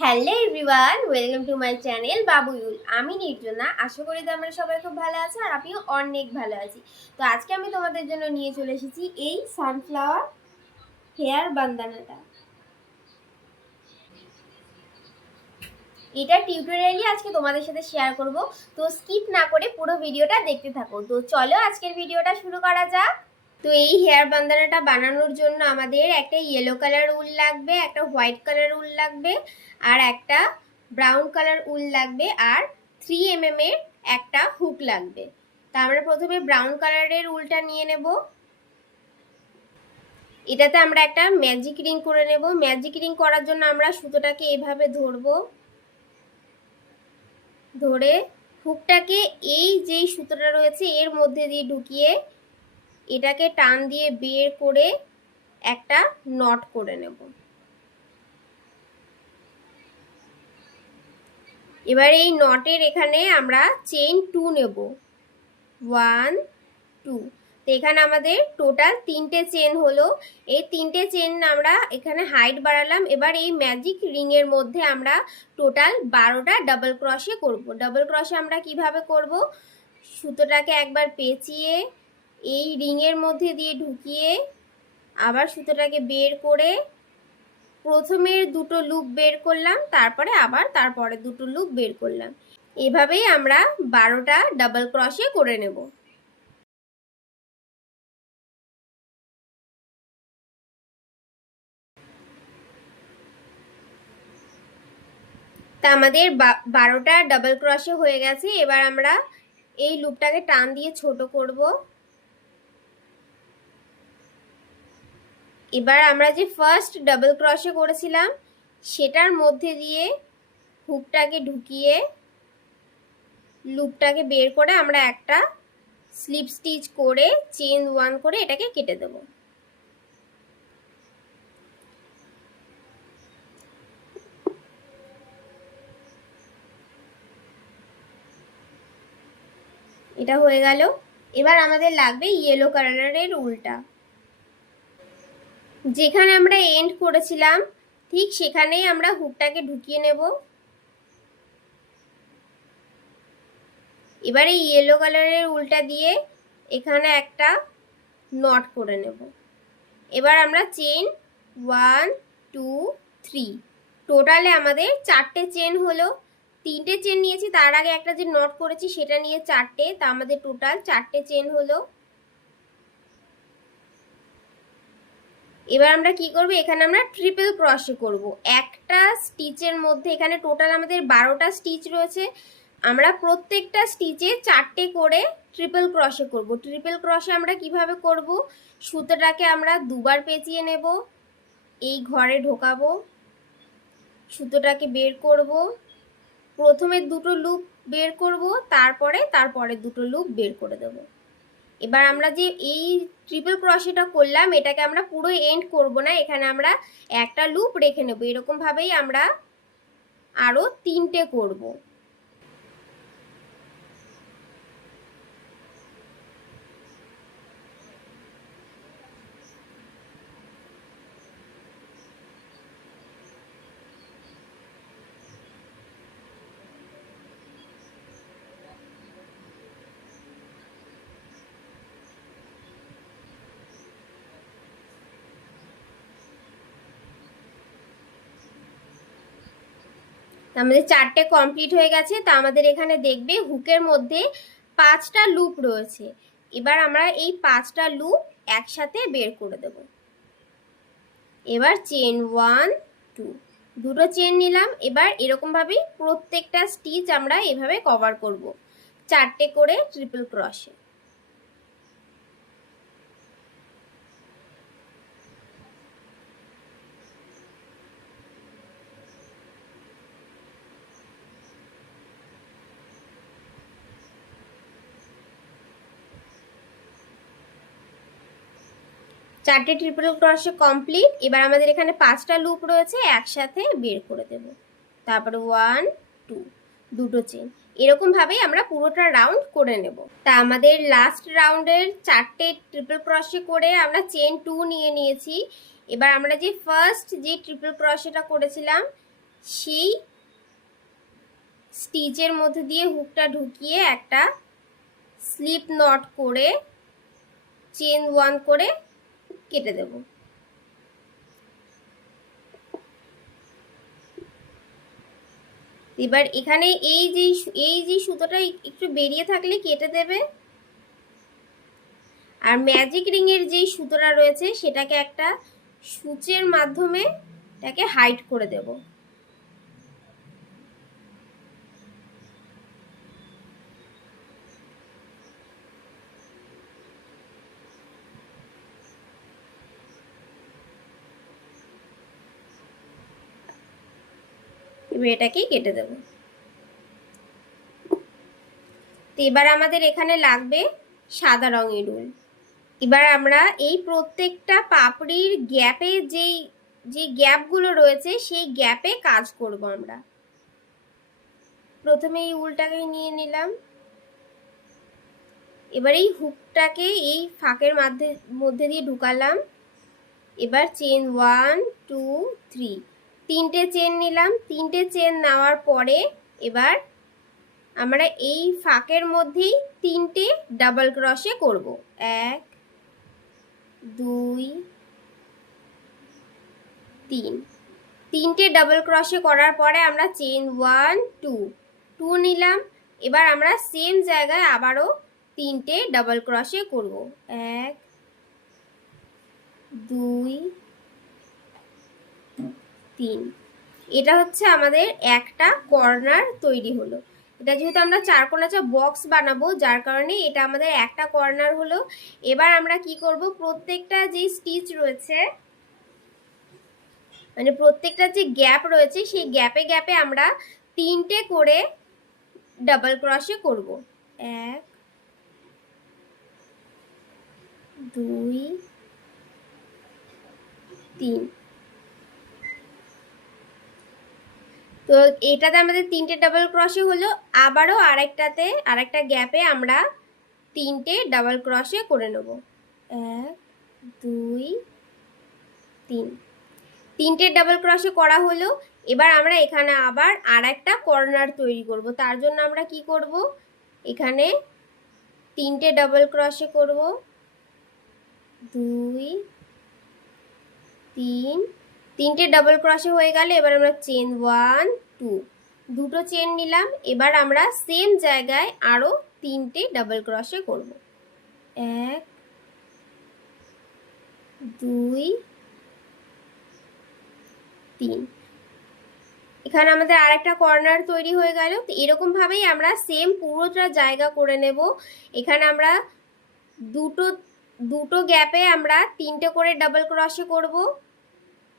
Hello everyone, welcome to my channel বাবুইউল। আমি নির্জনা। আশা করি তোমরা সবাই খুব ভালো আছো আর আমিও অনেক ভালো আছি। তো আজকে আমি তোমাদের জন্য নিয়ে চলে এসেছি এই সানফ্লাওয়ার হেয়ার বান্দানাটা। এটা টিউটোরিয়ালি আজকে তোমাদের সাথে শেয়ার করব, তো স্কিপ না করে পুরো ভিডিওটা দেখতে থাকো। তো চলো আজকের ভিডিওটা শুরু করা যাক। তো এই হেয়ার বান্দানাটা বানানোর জন্য আমাদের একটা ইয়েলো কালার উল লাগবে, একটা হোয়াইট কালার উল লাগবে, আর একটা ব্রাউন কালার উল লাগবে, আর 3 mm এর একটা হুক লাগবে। তা আমরা প্রথমে ব্রাউন কালারের উলটা নিয়ে নেব। এটাতে আমরা একটা ম্যাজিক রিং করে নেব। ম্যাজিক রিং করার জন্য আমরা সুতোটাকে এভাবে ধরবো, ধরে হুকটাকে এই যেই সুতোটা রয়েছে এর মধ্যে দিয়ে ঢুকিয়ে এটাকে টান দিয়ে বের করে একটা নট করে নেব। এবার এই নটের এখানে আমরা চেইন 2 নেব, 1 2। তো এখানে আমাদের টোটাল 3টে চেন হলো। এই 3টে চেন আমরা এখানে হাইট বাড়ালাম। এবার এই ম্যাজিক রিং এর মধ্যে আমরা টোটাল 12টা ডাবল ক্রশে করব। ডাবল ক্রশে আমরা কিভাবে করব? সুতোটাকে একবার পেঁচিয়ে এই রিং এর মধ্যে দিয়ে ঢুকিয়ে আবার সুতোটাকে বের করে প্রথমের দুটো লুপ বের করলাম, তারপরে আবার তারপরে দুটো লুপ বের করলাম। এভাবেই আমরা 12টা ডাবল ক্রশে করে নেব। তা আমাদের 12টা ডাবল ক্রশে হয়ে গেছে। এবার আমরা এই লুপটাকে টান দিয়ে ছোট করব। এবার আমরা যে ফার্স্ট ডাবল ক্রশে করেছিলাম সেটার মধ্যে দিয়ে হুকটাকে ঢুকিয়ে লুপটাকে বের করে আমরা একটা স্লিপ স্টিচ করে চেন 1 করে এটাকে কেটে দেব। এটা হয়ে গেল। এবার আমাদের লাগবে ইয়েলো কালারের উলটা। যেখানে আমরা এন্ড করেছিলাম ঠিক সেখানেই আমরা হুকটাকে ঢুকিয়ে নেব। এবারে ইয়েলো কালারের উলটা দিয়ে এখানে একটা নট করে নেব। এবার আমরা চেন 1 2 3, টোটালে আমাদের 4টে চেন হলো। 3টে চেন নিয়েছি, তার আগে একটা যে নট করেছি সেটা নিয়ে 4টে, তা আমাদের টোটাল 4টে চেন হলো। এবার আমরা কি করব? এখানে আমরা ট্রিপল ক্রশে করব। একটা স্টিচের মধ্যে এখানে টোটাল আমাদের 12টা স্টিচ রয়েছে। আমরা প্রত্যেকটা স্টিচে 4টে করে ট্রিপল ক্রশে করব। ট্রিপল ক্রশে আমরা কিভাবে করব? সুতোটাকে আমরা দুবার পেঁচিয়ে নেব, এই ঘরে ঢোকাবো, সুতোটাকে বের করব, প্রথমে দুটো লুপ বের করব, তারপরে দুটো লুপ বের করে দেব। এবার আমরা যে এই ট্রিপল ক্রশেটা করলাম এটাকে আমরা পুরো এন্ড করব না, এখানে আমরা একটা লুপ রেখে নেব। এরকম ভাবেই আমরা আরো 3টে করব। আমাদের 4টে কমপ্লিট হয়ে গেছে। তা আমাদের এখানে দেখবে হুকের মধ্যে 5টা লুপ রয়েছে। এবার আমরা এই 5টা লুপ একসাথে বের করে দেব। এবার চেন 1 2, দুটো চেন নিলাম। এবার এরকম ভাবেই প্রত্যেকটা স্টিচ আমরা এভাবে কভার করব 4টে করে ট্রিপল ক্রশে। 4টে ট্রিপল ক্রশে কমপ্লিট। এবার আমাদের এখানে 5টা লুপ রয়েছে, একসাথে বের করে দেব। তারপরে 1 2, দুটো চেন। এরকম ভাবেই আমরা পুরোটা রাউন্ড করে নেব। তা আমাদের লাস্ট রাউন্ডের 4টে ট্রিপল ক্রশে করে আমরা চেন 2 নিয়ে নিয়েছি। এবার আমরা যে ফার্স্ট যে ট্রিপল ক্রশেটা করেছিলাম সেই স্টিচের মধ্যে দিয়ে হুকটা ঢুকিয়ে একটা স্লিপ নট করে চেন 1 করে কেটে দেব। এবার এখানে এই যে সুতোটা একটু বেরিয়ে থাকলে কেটে দেবে। আর ম্যাজিক রিং এর যেই সুতোটা রয়েছে সেটাকে একটা সূচের মাধ্যমে এটাকে হাইড করে দেব। এবার এটাকেই কেটে দেব। তো এবার আমাদের এখানে লাগবে সাদা রঙের উল। এবার আমরা এই প্রত্যেকটা পাপড়ির গ্যাপে যে গ্যাপগুলো রয়েছে সেই গ্যাপে কাজ করব আমরা। প্রথমে এই উলটাকে নিয়ে নিলাম। এবার এই হুকটাকে এই ফাঁকের মধ্যে দিয়ে ঢুকালাম। এবার চেন 1 2 3 তিনটে চেন নিলাম। তিনটে চেন নেওয়ার পরে এবার আমরা এই ফাঁকের মধ্যেই তিনটে ডাবল ক্রোশে করব। 1 2 3 তিনটে ডাবল ক্রোশে করার পরে আমরা চেন 1 2 2 নিলাম। এবার আমরা সেম জায়গায় আবারও তিনটে ডাবল ক্রোশে করব। 1 2 3 এটা হচ্ছে আমাদের একটা কর্নার তৈরি হলো। এটা যেহেতু আমরা চারকোনাচা বক্স বানাবো যার কারণে এটা আমাদের একটা কর্নার হলো। এবার আমরা কি করব, প্রত্যেকটা যে স্টিচ রয়েছে মানে প্রত্যেকটা যে গ্যাপ রয়েছে সেই গ্যাপে গ্যাপে আমরা তিনটে করে ডাবল ক্রোশে করব। 1 2 3। তো এটাতে আমাদের তিনটে ডাবল ক্রোশে হলো। আবারও আরেকটা গ্যাপে আমরা তিনটে ডাবল ক্রোশে করে নেব। 1 2 3 তিনটে ডাবল ক্রোশে করা হলো। এবার আমরা এখানে আবার আরেকটা কর্নার তৈরি করব। তার জন্য আমরা কি করব, এখানে তিনটে ডাবল ক্রোশে করব। 2 3 তিনটে ডাবল ক্রোশে হয়ে গেলে এবার আমরা চেন 1 2 দুটো চেন নিলাম। এবার আমরা সেম জায়গায় আরো তিনটে ডাবল ক্রোশে করব। 1 2 3। এখানে আমাদের আরেকটা কর্নার তৈরি হয়ে গেল। তো এরকম ভাবেই আমরা সেম পুরোটা জায়গা করে নেব। এখানে আমরা দুটো গ্যাপে আমরা তিনটে করে ডাবল ক্রোশে করব।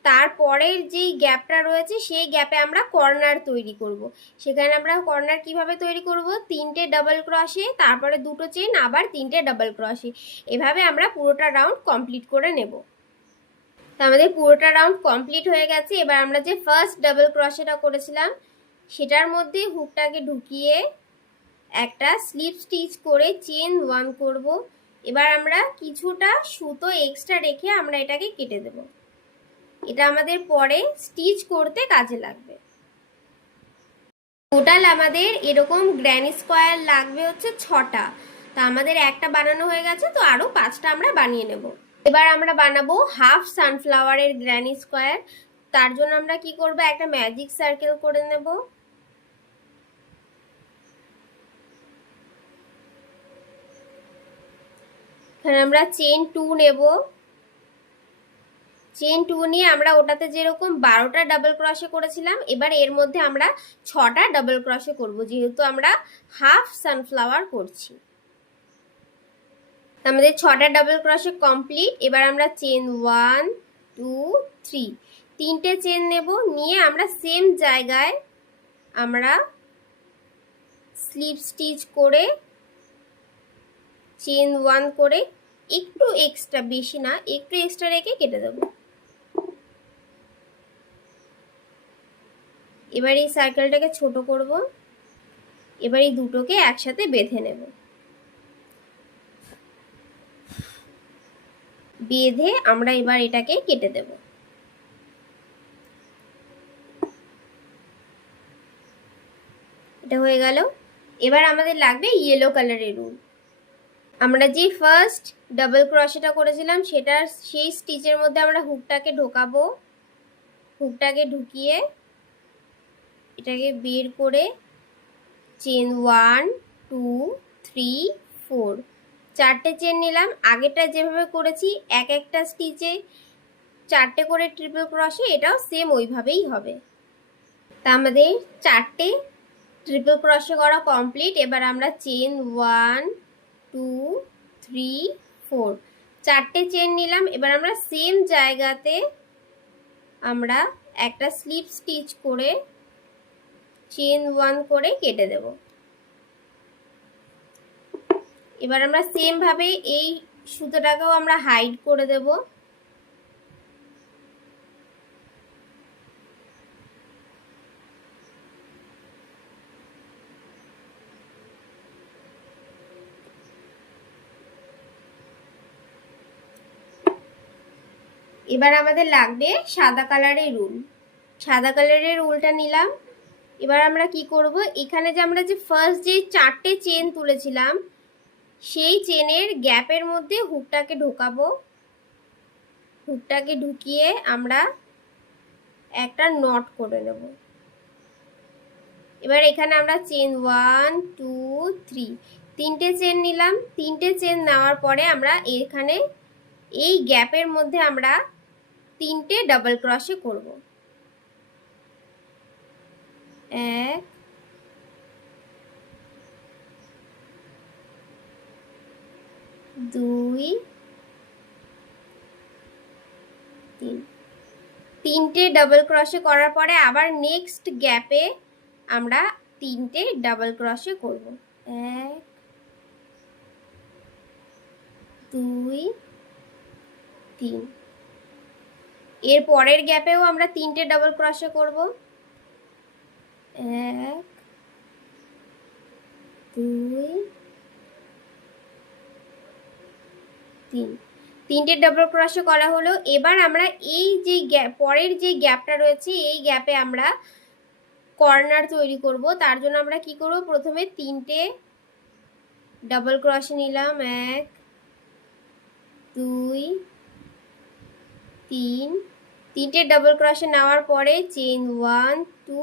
তারপরের যে গ্যাপটা রয়েছে সেই গ্যাপে আমরা কর্নার তৈরি করব। সেখানে আমরা কর্নার কিভাবে তৈরি করব, তিনটে ডাবল ক্রোশে, তারপরে দুটো চেন, আবার তিনটে ডাবল ক্রোশে, এভাবে আমরা পুরোটা রাউন্ড কমপ্লিট করে নেব। তো আমাদের পুরোটা রাউন্ড কমপ্লিট হয়ে গেছে। এবার আমরা যে ফার্স্ট ডাবল ক্রোশেটা করেছিলাম সেটার মধ্যে হুকটাকে ঢুকিয়ে একটা স্লিপ স্টিচ করে চেন 1 করব। এবার আমরা কিছুটা সুতো এক্সট্রা রেখে আমরা এটাকে কেটে দেব। এটা আমাদের পরে স্টিচ করতে কাজে লাগবে। টোটাল আমাদের এরকম গ্র্যানি স্কোয়ার লাগবে হচ্ছে 6টা। তা আমাদের একটা বানানো হয়ে গেছে, তো আরো 5টা আমরা বানিয়ে নেব। এবার আমরা বানাবো হাফ সানফ্লাওয়ারের গ্র্যানি স্কোয়ার। তার জন্য আমরা কি করব, একটা ম্যাজিক সার্কেল করে নেব। এখানে আমরা চেন 2 নেব। চেন 2 নিয়ে আমরা ওটাতে যেরকম 12টা ডাবল ক্রোশে করেছিলাম এবার এর মধ্যে আমরা 6টা ডাবল ক্রোশে করব, যেহেতু আমরা হাফ সানফ্লাওয়ার করছি। আমাদের 6টা ডাবল ক্রোশে কমপ্লিট। এবার আমরা চেন 1 2 3 তিনটে চেন নেব। নিয়ে আমরা সেম জায়গায় আমরা স্লিপ স্টিচ করে চেন 1 করে একটু এক্সট্রা, বেশি না, একটু এক্সট্রা রেখে কেটে দেব। এবার এই সার্কেলটাকে ছোট করব। এবার এই দুটোকে একসাথে বেঁধে নেব। বেঁধে আমরা এবার এটাকে কেটে দেব। এটা হয়ে গেল। এবার আমাদের লাগবে ইয়েলো কালারের উল। আমরা যে ফার্স্ট ডাবল ক্রোশেটা করেছিলাম সেটার সেই স্টিচের মধ্যে আমরা হুকটাকে ঢোকাবো। হুকটাকে ঢুকিয়ে এটাকে বের করে চেন 1 2 3 4 চারটে চেন নিলাম। আগেরটা যেভাবে করেছি এক একটা স্টিচে চারটে করে ট্রিপল ক্রোশে, এটাও সেম ওইভাবেই হবে। তা আমাদের চারটে ট্রিপল ক্রোশে করা কমপ্লিট। এবার আমরা চেন 1 2 3 4 চারটে চেন নিলাম। এবার আমরা সেম জায়গাতে আমরা একটা স্লিপ স্টিচ করে চেন 1 করে কেটে দেব। এবার আমরা সেম ভাবে এই সুতোটাকেও আমরা হাইড করে দেব। এবার আমাদের লাগবে সাদা কালারের উল। সাদা কালারের উলটা নিলাম। এবার আমরা কি করব, এখানে যে আমরা যে ফার্স্ট যে চারটে চেন তুলেছিলাম সেই চেনের গ্যাপের মধ্যে হুকটাকে ঢোকাবো। হুকটাকে ঢুকিয়ে আমরা একটা নট করে নেব। এবার এখানে আমরা চেন 1 2 3 তিনটে চেন নিলাম। তিনটে চেন নেওয়ার পরে আমরা এখানে এই গ্যাপের মধ্যে আমরা তিনটে ডাবল ক্রোশে করব। 1 2 3 তিনটে ডাবল ক্রোশে করার পরে আবার নেক্সট গ্যাপে আমরা তিনটে ডাবল ক্রোশে করব। 1 2 3 এর পরের গ্যাপেও আমরা তিনটে ডাবল ক্রোশে করব। 1 2 3 তিনটে ডাবল ক্রোশে করা হলো। এবার আমরা এই যে পরের যে গ্যাপটা রয়েছে এই গ্যাপে আমরা কর্নার তৈরি করব। তার জন্য আমরা কি করব, প্রথমে তিনটে ডাবল ক্রোশে নিলাম। 1 2 3 তিনটে ডাবল ক্রোশে নেওয়ার পরে চেন 1 2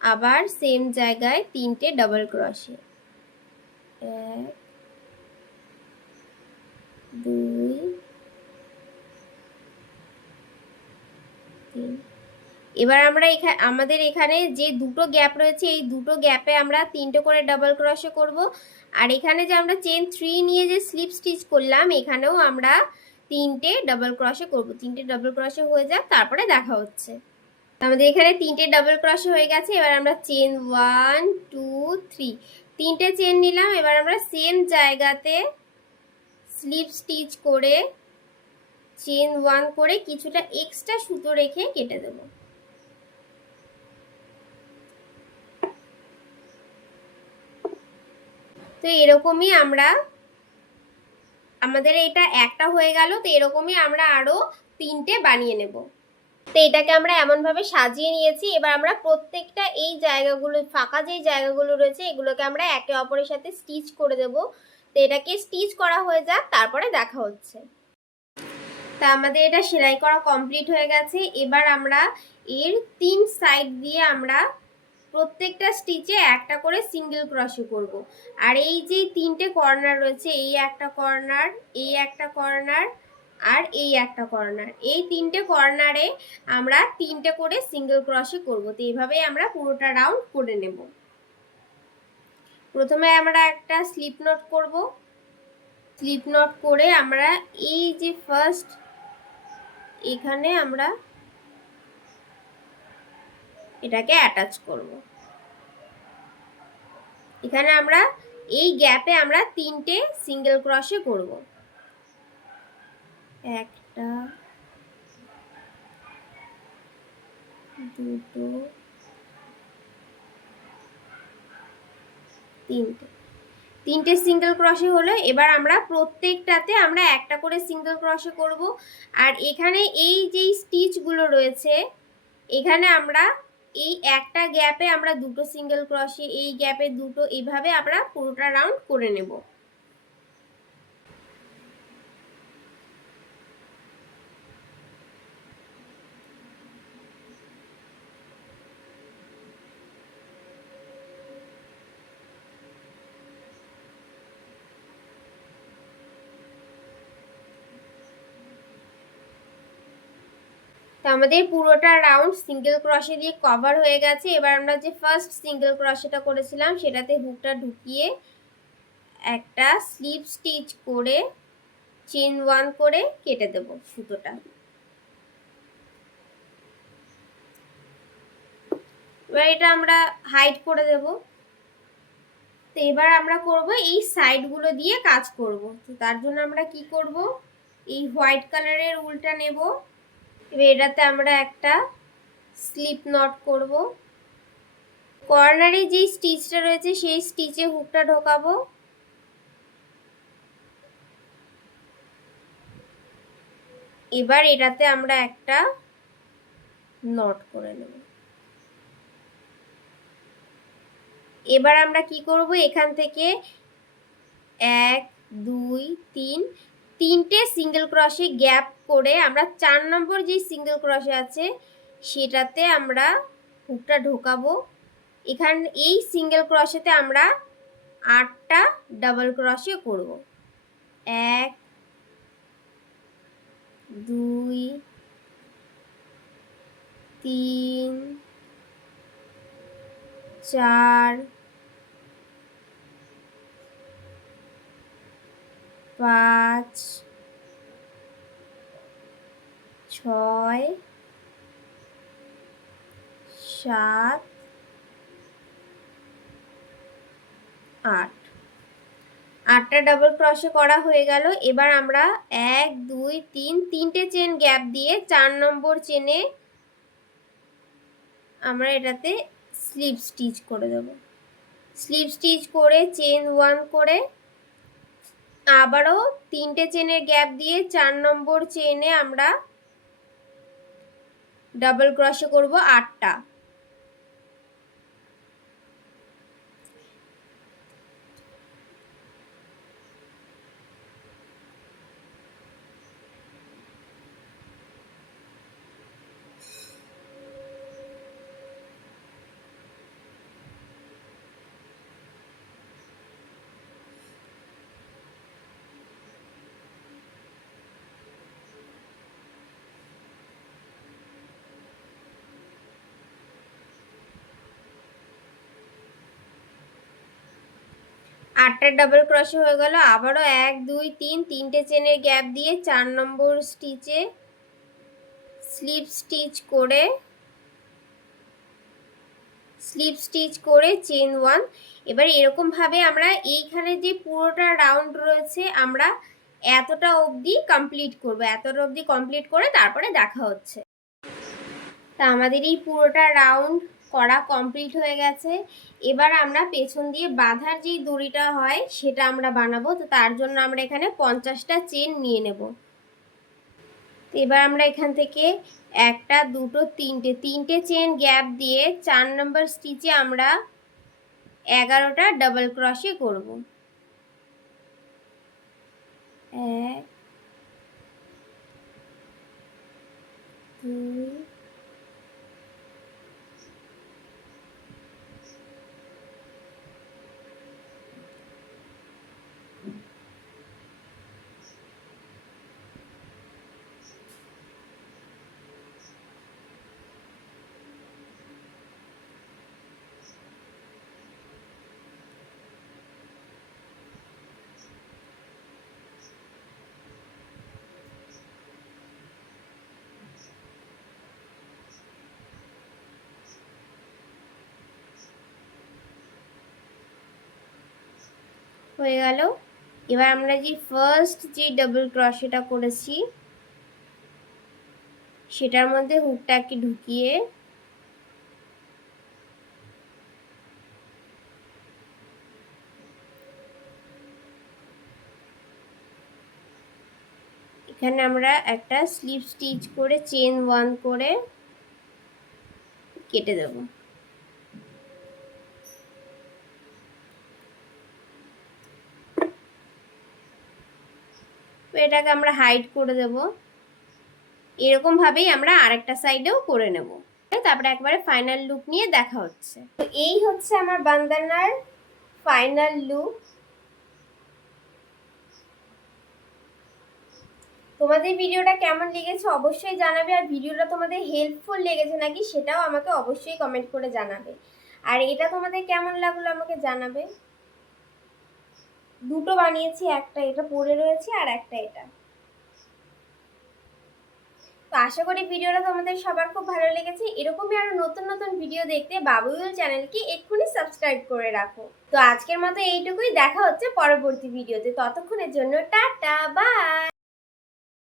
আবার সেম জায়গায় তিনটে ডাবল ক্রোশে। 1 2 3 এবার আমরা আমাদের এখানে যে দুটো গ্যাপ রয়েছে এই দুটো গ্যাপে আমরা তিনটে করে ডাবল ক্রোশে করব। আর এখানে যে আমরা চেন 3 নিয়ে যে স্লিপ স্টিচ করলাম এখানেও আমরা তিনটে ডাবল ক্রোশে করব। তিনটে ডাবল ক্রোশে হয়ে যাক, তারপরে দেখা হচ্ছে। আমাদের এখানে তিনটে ডাবল ক্রোশে হয়ে গেছে। এবার আমরা চেন 1 2 3 তিনটে চেন নিলাম। এবার আমরা সেম জায়গাতে স্লিপ স্টিচ করে চেন 1 করে কিছুটা এক্সট্রা সুতো রেখে কেটে দেব। তো এরকমই আমাদের এটা একটা হয়ে গেল। তো এরকমই আমরা আরো তিনটে বানিয়ে নেব। তো এটাকে আমরা এমনভাবে সাজিয়ে নিয়েছি। এবার আমরা প্রত্যেকটা এই জায়গাগুলো ফাঁকা যে জায়গাগুলো রয়েছে এগুলোকে আমরা একে অপরের সাথে স্টিচ করে দেব। তো এটাকে স্টিচ করা হয়ে যাক, তারপরে দেখা হচ্ছে। তা আমাদের এটা সেলাই করা কমপ্লিট হয়ে গেছে। এবার আমরা এর 3 সাইড দিয়ে আমরা প্রত্যেকটা স্টিচে একটা করে সিঙ্গেল ক্রোশে করব। আর এই যে তিনটে কর্নার রয়েছে এই একটা কর্নার, এই একটা কর্নার আর এই একটা কর্নার, এই তিনটে কর্নারে আমরা তিনটে করে সিঙ্গেল ক্রোশে করব। তো এইভাবেই আমরা পুরোটা রাউন্ড করে নেব। প্রথমে আমরা একটা স্লিপ নট করব। স্লিপ নট করে আমরা এই যে ফার্স্ট এখানে আমরা এটাকে অ্যাটাচ করব। এখানে আমরা এই গ্যাপে আমরা তিনটে সিঙ্গেল ক্রোশে করব। একটা দুটো তিনটে সিঙ্গেল ক্রোশে হলো। এবার আমরা প্রত্যেকটাতে আমরা একটা করে সিঙ্গেল ক্রোশে করব। আর এখানে এই যে স্টিচগুলো রয়েছে এখানে আমরা এই একটা গ্যাপে আমরা দুটো সিঙ্গেল ক্রোশে, এই গ্যাপে দুটো, এইভাবে আমরা পুরোটা রাউন্ড করে নেব। তো আমাদের পুরোটা রাউন্ড সিঙ্গেল ক্রোশে দিয়ে কভার হয়ে গেছে। এবার আমরা যে ফার্স্ট সিঙ্গেল ক্রোশেটা করেছিলাম সেটাতে হুকটা ঢুকিয়ে একটা স্লিপ স্টিচ করে চেন 1 করে কেটে দেব সুতোটা। এবার এটা আমরা হাইড করে দেব। তো এবার আমরা করব এই সাইডগুলো দিয়ে কাজ করব। তো তার জন্য আমরা কি করব, এই হোয়াইট কালারের উলটা নেব। এবার এটাতে আমরা একটা স্লিপ নট করব। কর্নারে যেই স্টিচটা রয়েছে সেই স্টিচে হুকটা ঢোকাবো। এবার এটাতে আমরা একটা নট করে নেব। এবার আমরা কি করব, এখান থেকে 1 2 3 তিনটে সিঙ্গেল ক্রোশে গ্যাপ করে আমরা 4 নম্বর যে সিঙ্গেল ক্রোশে আছে সেটাতে আমরা হুকটা ঢোকাবো। এখানে এই সিঙ্গেল ক্রোশেতে আমরা 8টা ডাবল ক্রোশে করব। 1 2 3 4 5 6 7 8, 8টা ডাবল ক্রোশে করা হয়ে গেল। এবার আমরা 1 2 3 তিনটে চেন গ্যাপ দিয়ে 4 নম্বর চেনে আমরা এটাতে স্লিপ স্টিচ করে দেব। স্লিপ স্টিচ করে চেন 1 করে আবারও তিনটে চেনের গ্যাপ দিয়ে 4 নম্বর চেনে আমরা ডাবল ক্রোশে করব 8টা। আটটা ডাবল ক্রোশে হয়ে গেল। আবারও 1 2 3 তিনটে চেনের গ্যাপ দিয়ে 4 নম্বর স্টিচে স্লিপ স্টিচ করে চেন 1। এবার এরকম ভাবে আমরা এইখানে যে পুরোটা রাউন্ড রয়েছে আমরা এতটা অবধি কমপ্লিট করব। এতটা অবধি কমপ্লিট করে তারপরে দেখা হচ্ছে। তা আমাদের এই পুরোটা রাউন্ড করা কমপ্লিট হয়ে গেছে। এবার আমরা পেছন দিয়ে বাঁধার যেই দড়িটা হয় সেটা আমরা বানাবো। তো তার জন্য আমরা এখানে 50টা চেন নিয়ে নেব। তো এবার আমরা এখান থেকে একটা দুটো তিনটে চেন গ্যাপ দিয়ে 4 নম্বর স্টিচে আমরা 11টা ডাবল ক্রোশে করব। 1 2 হয়ে গেল। এবার আমরা যে ফার্স্ট যে ডাবল ক্রোশেটা করেছি সেটার মধ্যে হুকটাকে ঢুকিয়ে এখানে আমরা একটা স্লিপ স্টিচ করে চেন 1 করে কেটে দেব। তো এটাকে আমরা হাইড করে দেব। এরকম ভাবেই আমরা আরেকটা সাইডেও করে নেব। তারপরে একবারে ফাইনাল লুক নিয়ে দেখা হচ্ছে। তো এই হচ্ছে আমার বান্দানার ফাইনাল লুক। তোমাদের ভিডিওটা কেমন লেগেছে অবশ্যই জানাবে, আর ভিডিওটা তোমাদের হেল্পফুল লেগেছে নাকি সেটাও আমাকে অবশ্যই কমেন্ট করে জানাবে। আর এটা তোমাদের কেমন লাগলো আমাকে জানাবে। দুটো বানিয়েছি, একটা এটা পড়ে রয়েছে আর একটা এটা। তো আশা করি ভিডিওটা তোমাদের সবার খুব ভালো লেগেছে। এরকমই আরো নতুন নতুন ভিডিও দেখতে বাবুইউল চ্যানেলকে এক্ষুনি সাবস্ক্রাইব করে রাখো। তো আজকের মতো এইটুকুই, দেখা হচ্ছে পরবর্তী ভিডিওতে। ততক্ষণের জন্য টাটা, বাই।